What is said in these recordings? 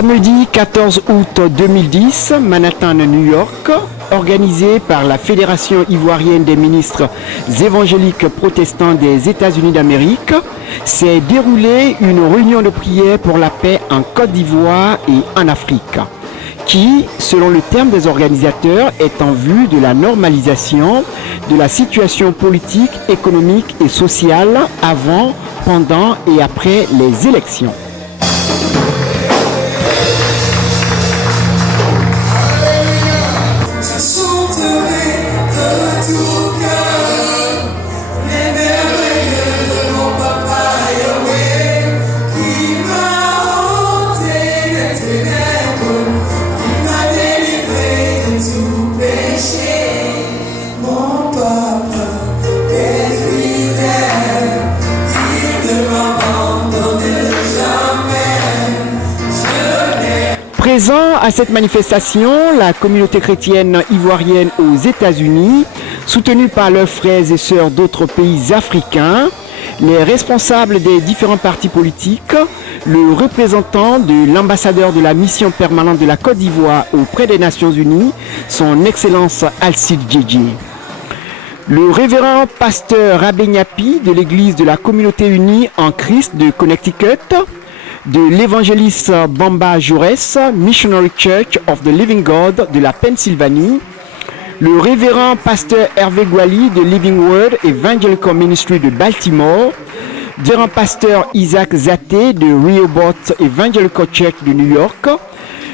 Samedi 14 août 2010, Manhattan, New York, organisé par la Fédération ivoirienne des ministres évangéliques protestants des États-Unis d'Amérique, s'est déroulée une réunion de prière pour la paix en Côte d'Ivoire et en Afrique, qui, selon le terme des organisateurs, est en vue de la normalisation de la situation politique, économique et sociale avant, pendant et après les élections. Présent à cette manifestation, la communauté chrétienne ivoirienne aux États-Unis, soutenue par leurs frères et sœurs d'autres pays africains, les responsables des différents partis politiques, le représentant de l'ambassadeur de la mission permanente de la Côte d'Ivoire auprès des Nations Unies, son Excellence Alcide Djedje. Le révérend pasteur Abbé Nyapi de l'église de la Communauté Unie en Christ de Connecticut, de l'évangéliste Bamba Jaurès, Missionary Church of the Living God de la Pennsylvanie, le révérend pasteur Hervé Gouali de Living Word Evangelical Ministry de Baltimore, le révérend pasteur Isaac Zaté de Rehoboth Evangelical Church de New York,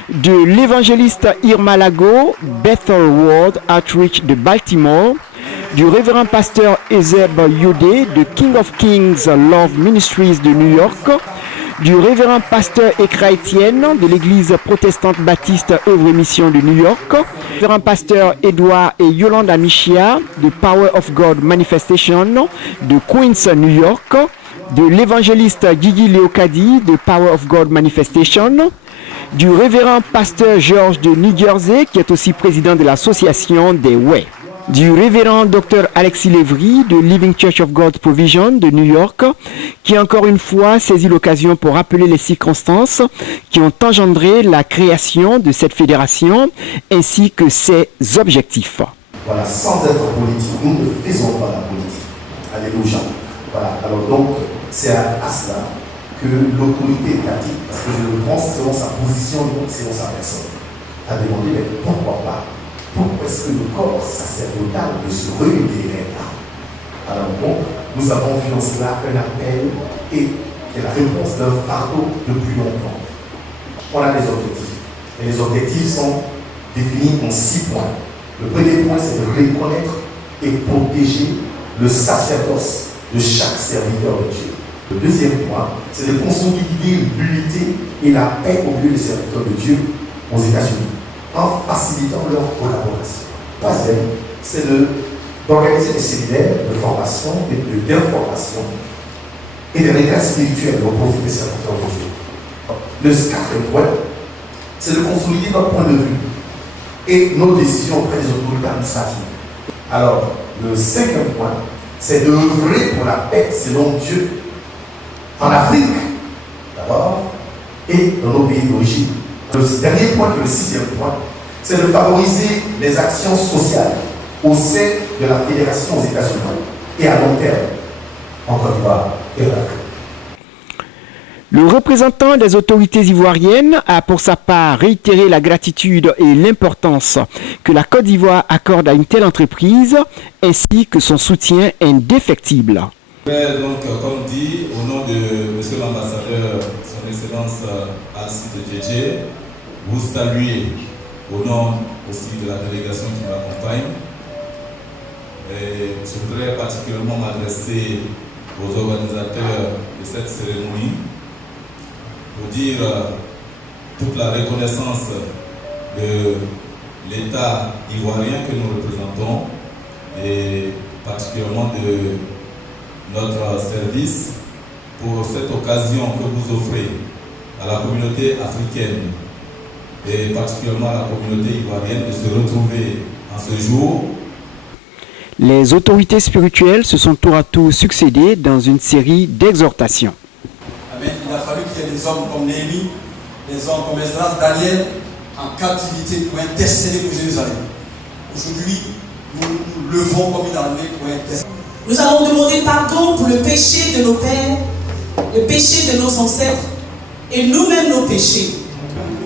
de l'évangéliste Irma Lago, Bethel World Outreach de Baltimore, du révérend pasteur Ezeb Yodé de King of Kings Love Ministries de New York, du révérend pasteur Ekra Etienne de l'église protestante baptiste Œuvre et Mission de New York, du révérend pasteur Edouard et Yolande Amichia de Power of God Manifestation de Queens, New York, de l'évangéliste Guigui Leocadi de Power of God Manifestation, du révérend pasteur Georges de New Jersey, qui est aussi président de l'association des Way, du révérend Dr Alexis Lévry de Living Church of God Provision de New York, qui encore une fois saisit l'occasion pour rappeler les circonstances qui ont engendré la création de cette fédération ainsi que ses objectifs. Voilà, sans être politique, nous ne faisons pas la politique. Alléluia. Voilà, alors donc c'est à cela que l'autorité étatique, parce que je le pense selon sa position, donc selon sa personne, a demandé, mais pourquoi pas? Pourquoi est-ce que le corps sacerdotal ne se réunirait pas? Alors bon, nous avons vu dans cela un appel et la réponse d'un fardeau depuis longtemps. On a des objectifs. Et les objectifs sont définis en 6 points. Le premier point, c'est de reconnaître et protéger le sacerdoce de chaque serviteur de Dieu. Le deuxième point, c'est de consolider l'unité et la paix au milieu des serviteurs de Dieu aux États-Unis, en facilitant leur collaboration. Troisième, c'est d'organiser des séminaires de formation et d'information et de régal spirituel au profit des serviteurs de Dieu. Le quatrième point, c'est de consolider notre point de vue et nos décisions auprès des autorités administratives. Alors, le cinquième point, c'est d'œuvrer pour la paix selon Dieu en Afrique, d'abord, et dans nos pays d'origine. Le dernier point, le sixième point, c'est de favoriser les actions sociales au sein de la fédération aux États-Unis et à long terme en Côte d'Ivoire et en Afrique. Le représentant des autorités ivoiriennes a pour sa part réitéré la gratitude et l'importance que la Côte d'Ivoire accorde à une telle entreprise ainsi que son soutien indéfectible. Donc, comme dit, au nom de M. l'ambassadeur, son Excellence Alcide Djedje, vous saluez au nom aussi de la délégation qui m'accompagne. Et je voudrais particulièrement m'adresser aux organisateurs de cette cérémonie pour dire toute la reconnaissance de l'État ivoirien que nous représentons et particulièrement de notre service pour cette occasion que vous offrez à la communauté africaine et particulièrement à la communauté ivoirienne de se retrouver en ce jour. Les autorités spirituelles se sont tour à tour succédé dans une série d'exhortations. Amen. Il a fallu qu'il y ait des hommes comme Néhémie, des hommes comme Esdras, Daniel, en captivité pour intercéder pour Jérusalem. Aujourd'hui, nous levons comme une armée pour intercéder. Nous allons demander pardon pour le péché de nos pères, le péché de nos ancêtres et nous-mêmes nos péchés.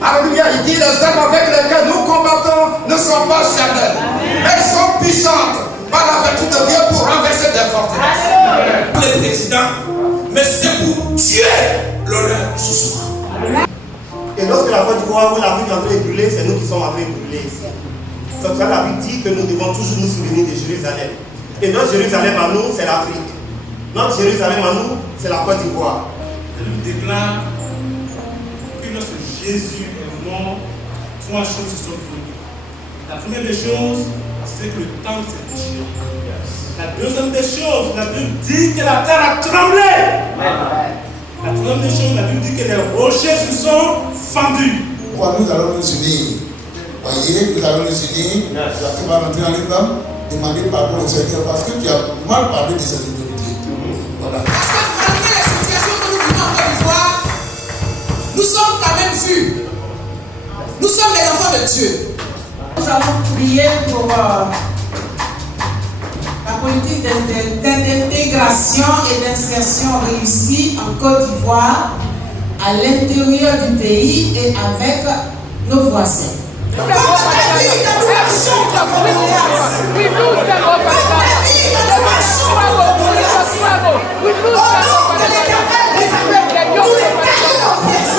Alléluia, il dit les armes avec lesquelles nous combattons ne sont pas charnelles. Elles sont puissantes par la vertu de Dieu pour renverser des forteresses. Le président, mais c'est pour tuer l'honneur ce soir. Et lorsque la Côte d'Ivoire où l'Afrique est en train de brûler, c'est nous qui sommes en train de brûler ici. C'est pour ça que la Bible dit que nous devons toujours nous souvenir de Jérusalem. Et notre Jérusalem à nous, c'est l'Afrique. Notre Jérusalem à nous, c'est la Côte d'Ivoire. Je nous déclare que lorsque Jésus est mort, trois choses se sont produites. La première des choses, c'est que le temple s'est déchiré. La deuxième des choses, la Bible dit que la terre a tremblé. La troisième des choses, la Bible dit que les rochers se sont fendus. Pourquoi nous allons nous unir? Voyez, nous allons nous unir. Tu vas rentrer dans les femmes, demander pardon au Seigneur parce que tu as mal parlé de cette autorité. Voilà. Parce que malgré les situations que nous vivons en Côte d'Ivoire, nous sommes quand même vus. Nous sommes les enfants de Dieu. Nous allons prier pour la politique d'intégration et d'insertion réussie en Côte d'Ivoire, à l'intérieur du pays et avec nos voisins. Comme le pays que nous marchons contre Goliath. Comme le pays que nous marchons contre Goliath. Au nom de l'Éternel des armées, nous les taillons en pièces.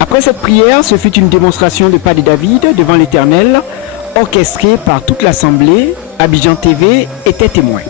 Après cette prière, ce fut une démonstration de pas de David devant l'Éternel, orchestrée par toute l'Assemblée. Abidjan TV était témoin.